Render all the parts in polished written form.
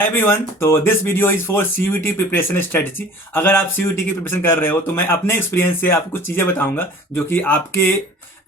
Everyone, तो this video is for CUET preparation strategy. अगर आप सीयूईटी की प्रिपरेशन कर रहे हो तो मैं अपने एक्सपीरियंस से आपको कुछ चीजें बताऊंगा जो कि आपके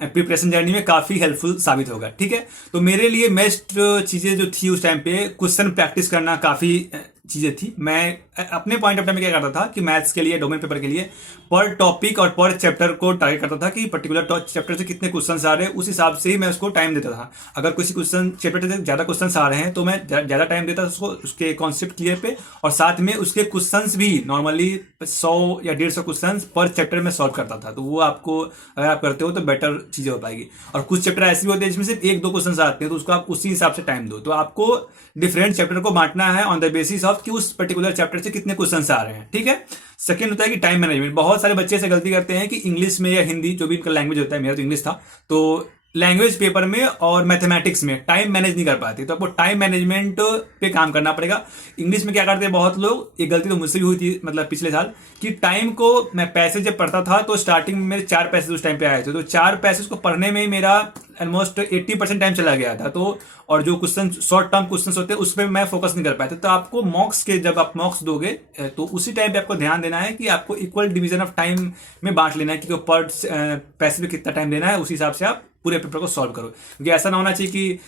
प्रिपरेशन जर्नी में काफी हेल्पफुल साबित होगा। ठीक है, तो मेरे लिए बेस्ट चीजें जो थी उस टाइम पे क्वेश्चन प्रैक्टिस करना काफी चीजें थी। मैं अपने पॉइंट ऑफ टाइम में क्या करता था कि मैथ्स के लिए, डोमेन पेपर के लिए पर टॉपिक और पर चैप्टर को टारगेट करता था कि पर्टिकुलर चैप्टर से कितने क्वेश्चंस आ रहे हैं, उस हिसाब से ही मैं उसको टाइम देता था। अगर किसी क्वेश्चन चैप्टर से ज्यादा क्वेश्चंस आ रहे हैं तो मैं ज्यादा टाइम देता था उसको, उसके कॉन्सेप्ट क्लियर पे, और साथ में उसके क्वेश्चंस भी नॉर्मली 100 या 150 क्वेश्चन पर चैप्टर में सॉल्व करता था। तो वो आपको अगर आप करते हो तो बेटर चीजें हो पाएगी। और कुछ चैप्टर ऐसे भी होते हैं जिसमें सिर्फ 1-2 क्वेश्चन आते हैं, तो उसको आप उसी हिसाब से टाइम दो। तो आपको डिफरेंट चैप्टर को बांटना है ऑन द बेसिस ऑफ कि उस पर्टिकुलर चैप्टर से कितने क्वेश्चंस आ रहे हैं। ठीक है। सेकंड होता है कि टाइम मैनेजमेंट। बहुत सारे बच्चे से गलती करते हैं कि इंग्लिश में या हिंदी, जो भी इनका लैंग्वेज होता है, मेरा तो इंग्लिश था, तो लैंग्वेज पेपर में और मैथमेटिक्स में टाइम मैनेज नहीं कर पाते। तो आपको टाइम मैनेजमेंट पे काम करना पड़ेगा। इंग्लिश में क्या करते हैं बहुत लोग, एक गलती तो मुझसे भी हुई थी मतलब पिछले साल, कि टाइम को मैं पैसेज जब पढ़ता था तो स्टार्टिंग में मेरे 4 पैसेज उस टाइम पे आए थे, तो 4 पैसेज को पढ़ने में ही मेरा ऑलमोस्ट 80% टाइम चला गया था। तो और जो क्वेश्चन शॉर्ट टर्म क्वेश्चन होते हैं उस पर मैं फोकस नहीं कर पाया था। तो आपको मॉक्स के, जब आप मॉक्स दोगे तो उसी टाइम पे आपको ध्यान देना है कि आपको इक्वल डिवीजन ऑफ टाइम में बांट लेना है कि पर पैसेज में कितना टाइम देना है, उसी हिसाब से आप पूरे पेपर को सॉल्व करो। क्योंकि ऐसा ना होना चाहिए कि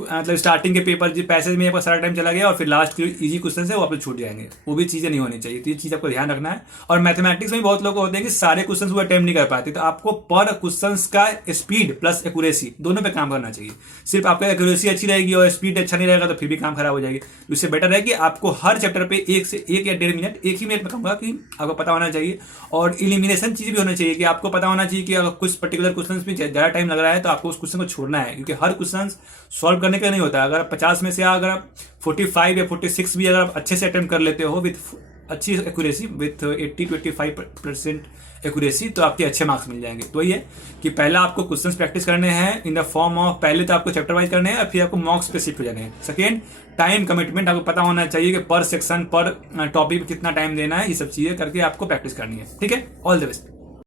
मतलब स्टार्टिंग के पेपर पैसेज में आपका सारा टाइम चला गया और फिर लास्ट के इजी क्वेश्चन है वो आप छूट जाएंगे। वो भी चीजें नहीं होनी चाहिए। तो ये चीज आपको ध्यान रखना है। और मैथमेटिक्स में बहुत लोग होते हैं कि सारे क्वेश्चन वो अटेम्प्ट नहीं कर पाते, तो आपको पर क्वेश्चन का स्पीड प्लस एक्यूरेसी दोनों पे काम करना चाहिए। सिर्फ आपका एक्यूरेसी अच्छी रहेगी और स्पीड अच्छा नहीं रहेगा तो फिर भी काम खराब हो जाएगी। इससे बेटर है कि आपको हर चैप्टर पे 1 या 1.5 मिनट, एक ही मिनट में कहूंगा कि आपको पता होना चाहिए। और इलिमिनेशन चीज भी होना चाहिए कि आपको पता होना चाहिए कि अगर कुछ पर्टिकुलर क्वेश्चन में ज्यादा टाइम लग रहा है तो आपको उस क्वेश्चन को छोड़ना है, क्योंकि हर क्वेश्चन सॉल्व करने का नहीं होता है। अगर 50 में से अगर आप 45 या 46 भी अगर आप अच्छे से अटेम्प्ट कर लेते हो विथ अच्छी एक्यूरेसी, विथ 80-85% एक्यूरेसी, तो आपके अच्छे मार्क्स मिल जाएंगे। तो ये कि पहला आपको क्वेश्चंस प्रैक्टिस करने हैं इन द फॉर्म ऑफ, पहले तो आपको चैप्टर वाइज करने हैं और फिर आपको मॉक्स पे शिफ्ट हो जाने हैं। Second, time commitment. आपको पता होना चाहिए कि पर सेक्शन, पर टॉपिक कितना टाइम देना है। ये सब चीजें करके आपको प्रैक्टिस करनी है। ठीक है, ऑल द बेस्ट।